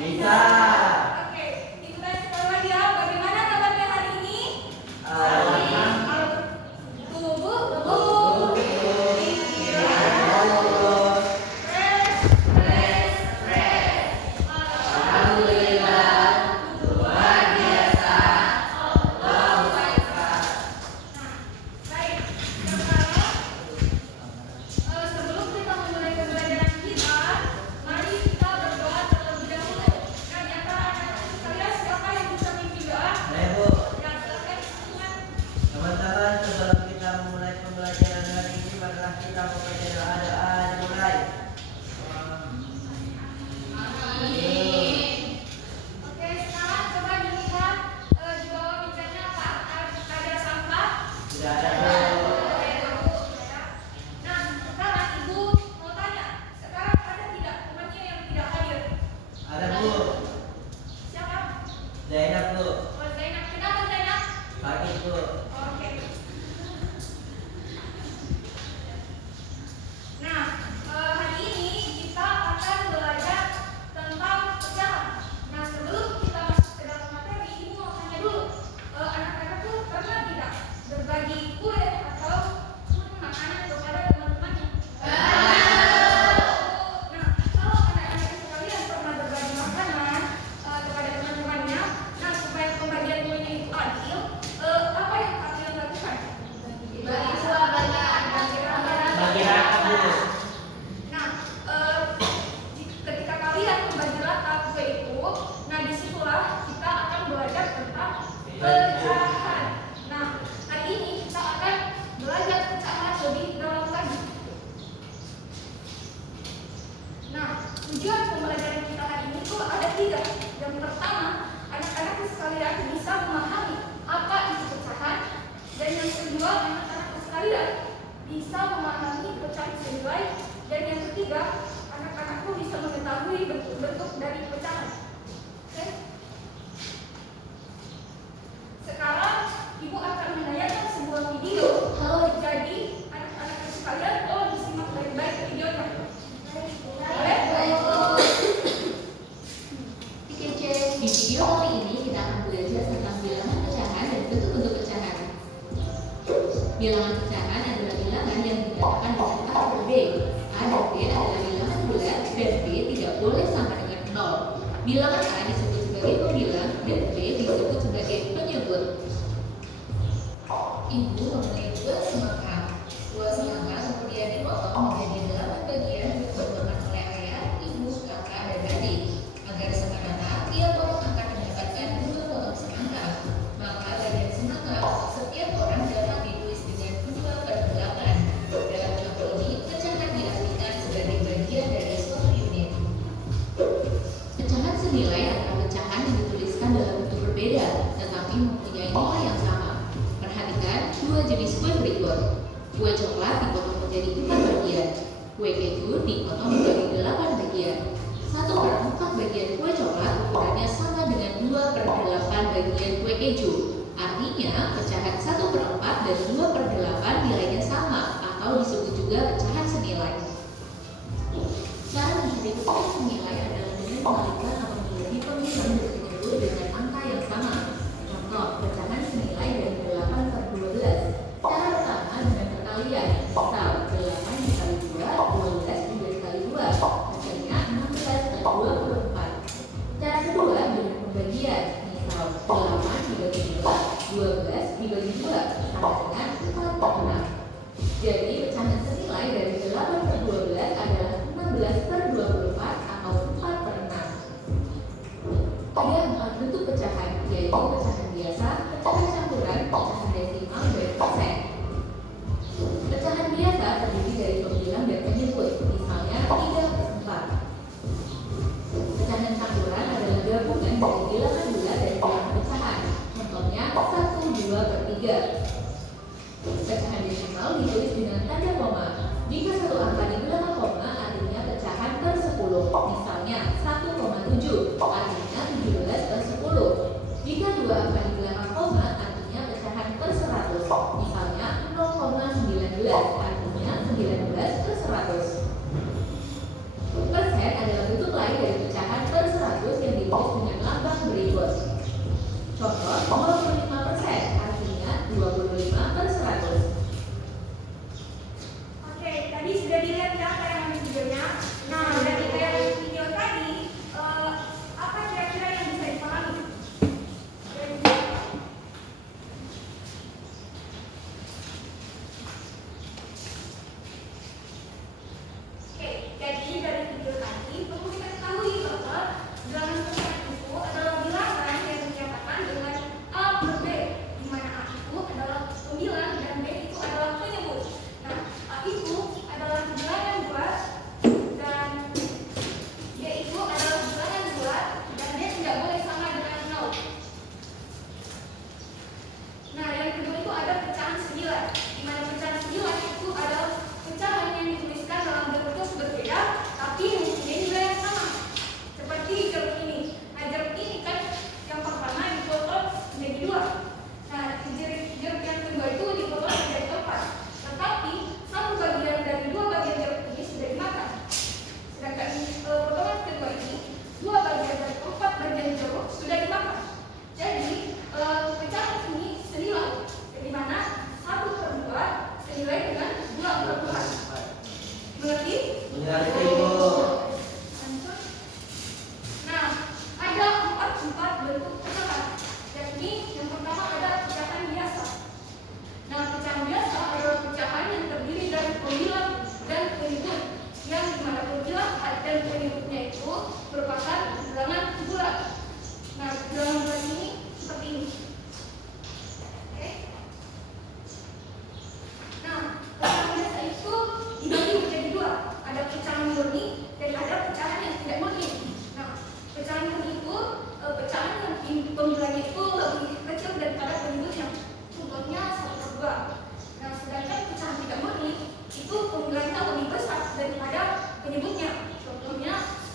Bisa. Oke, Ibu tes sekali lagi ya. Bagaimana kabarnya hari ini? Tubuh pikiran fresh. Alhamdulillah, luar biasa. Allahu Akbar. Nah, baik. Sekarang sebelum kita memulai pembelajaran kita, mari kita berdoa terlebih dahulu. Nah, di antara anak-anak sekalian siapa yang bisa memimpin doa? Saya Bu. Ya, silakan. Teman-teman, sebelum kita memulai pembelajaran hari ini, marilah kita membaca doa-doa dimulai. Amin. Oke, sekarang coba dilihat di bawah mejanya apa? Ada sampah? Tidak ada Bu. Nah, sekarang Ibu mau tanya, sekarang ada tidak temannya yang tidak hadir? Ada Bu. Siapa? Zainab Bu. Oh, Zainab. Kenapa Zainab? Pagi Bu. Oke. Nah, hari ini kita akan belajar tentang pecahan. Nah, sebelum kita masuk ke dalam materi, Ibu mau tanya dulu, anak-anak tuh pernah tidak berbagi kue atau makanan kepada teman-temannya? Nah, kalau anak-anak sekalian pernah berbagi makanan kepada teman-temannya, nah supaya pembagian kuenya itu adil, apa yang kalian lakukan? Bagi dua, Bagi rata Bu. Nah, ketika kalian membagi rata kue itu, nah disitulah kita akan belajar tentang pecahan. Nah, hari ini kita akan belajar pecahan lebih dalam lagi. Nah, tujuan pembelajaran kita hari ini tuh ada 3. Yang pertama, anak-anak sekalian bisa memahami apa itu pecahan, dan yang kedua, anak-anak sekalian bisa memahami pecahan senilai, dan yang ketiga, anak-anakku bisa mengetahui bentuk-bentuk dari pecahan. Oke? Sekarang Ibu akan menayangkan sebuah video. Jadi anak-anak sekalian tolong disimak baik-baik videonya. Boleh? Di video kali ini kita akan belajar tentang bilangan pecahan dan bentuk-bentuk pecahan. Bilangan pecahan adalah bilangan yang dinyatakan dengan A per B. A dan B adalah bilangan bulat dan B tidak boleh sama dengan 0. Bilangan A disebut sebagai pembilang dan B disebut sebagai penyebut. Ibu mempunyai 2 semangka. 2 semangka kemudian dipotong menjadi 8 bagian dibentukkan oleh ayah, ibu, kakak, dan adik. Agar sama rata, tiap orang akan mendapatkan 2 potong semangka. Maka bagian semangka untuk setiap orang dapat ditulis dengan 2/8. Dalam contoh ini, pecahan diartikan sebagai bagian dari suatu unit. Pecahan senilai adalah pecahan yang dituliskan dalam bentuk berbeda, tetapi mempunyai nilai yang sama. Perhatikan 2 jenis kue berikut. Kue coklat dipotong menjadi 4 bagian. Kue keju dipotong menjadi 8 bagian. 1/4 bagian kue coklat ukurannya sama dengan 2/8 bagian kue keju. Artinya pecahan 1/4 dan 2/8 nilainya sama, atau disebut juga pecahan senilai. Cara mencari pecahan senilai adalah dengan mengalihkan atau menjadi pembilang dan penyebut dengan angka yang sama. Contoh, pecahan senilai dari 8/12. Cara pertama dengan perkalian. Misal, 8 dikali 2, 12 juga dikali 2. Hasilnya 16 dan 24. Cara kedua dengan pembagian. Misal, 8 dibagi 2, 12 dibagi 2, sama dengan 4/6. Jadi, pecahan senilai dari 8/12 adalah 16/24 atau 4/6.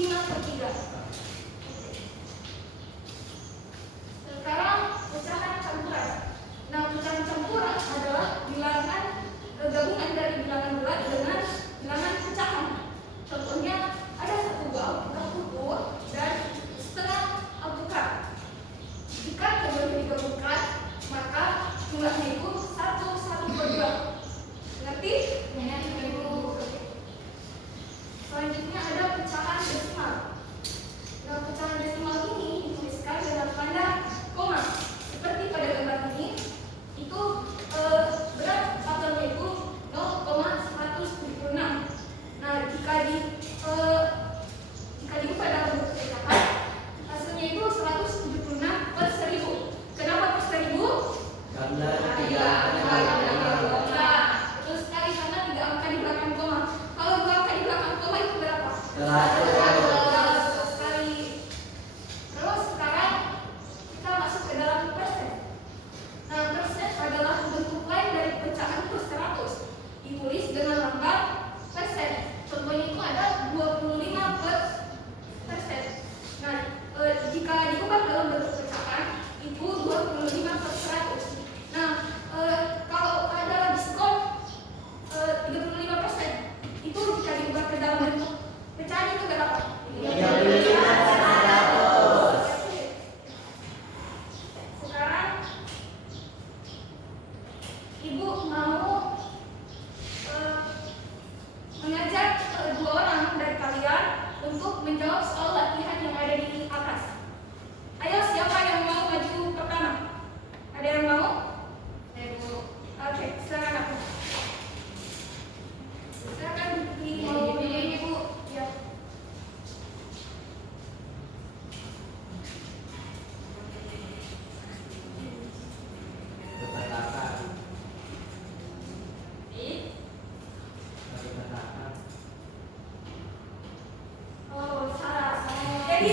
5/3. Sekarang pecahan campuran. Nah, pecahan campuran adalah bilangan gabungan dari bilangan bulat dengan bilangan pecahan. Contohnya ada 1 buah alpukat utuh dan setengah alpukat. Jika keduanya digabungkan, maka jumlahnya itu 1/2. Ngerti? Selanjutnya ada pecahan desimal. Nah, pecahan desimal ini dituliskan dengan tanda koma. Seperti pada gambar ini, itu berat faktanya itu 0,176. Nah, jika diubah dalam bentuk pecahan, hasilnya itu 176/1000. Kenapa per 1000? Karena 3 Nah, betul sekali karena 3 angka di belakang koma. Kalau 2 angka di belakang koma itu berapa? 100. Betul sekali. Terus sekarang kita masuk ke dalam persen. Nah, persen adalah bentuk lain dari pecahan per 100. Ditulis dengan lambang persen. Contohnya itu ada 25%. Nah, jika diubah dalam bentuk pecahan itu 25/100. Nah, kalau ada diskon 35%, itu jika diubah ke dalam bentuk pecahan itu berapa? 35/100. Sekarang Ibu mau mengajak 2 orang dari kalian untuk menjawab soal latihan yang ada di atas. Ayo, siapa yang mau maju pertama? Ada yang mau? Ibu. Oke, silakan aku. Silakan Ibu. Ya. Oh, salah. Jadi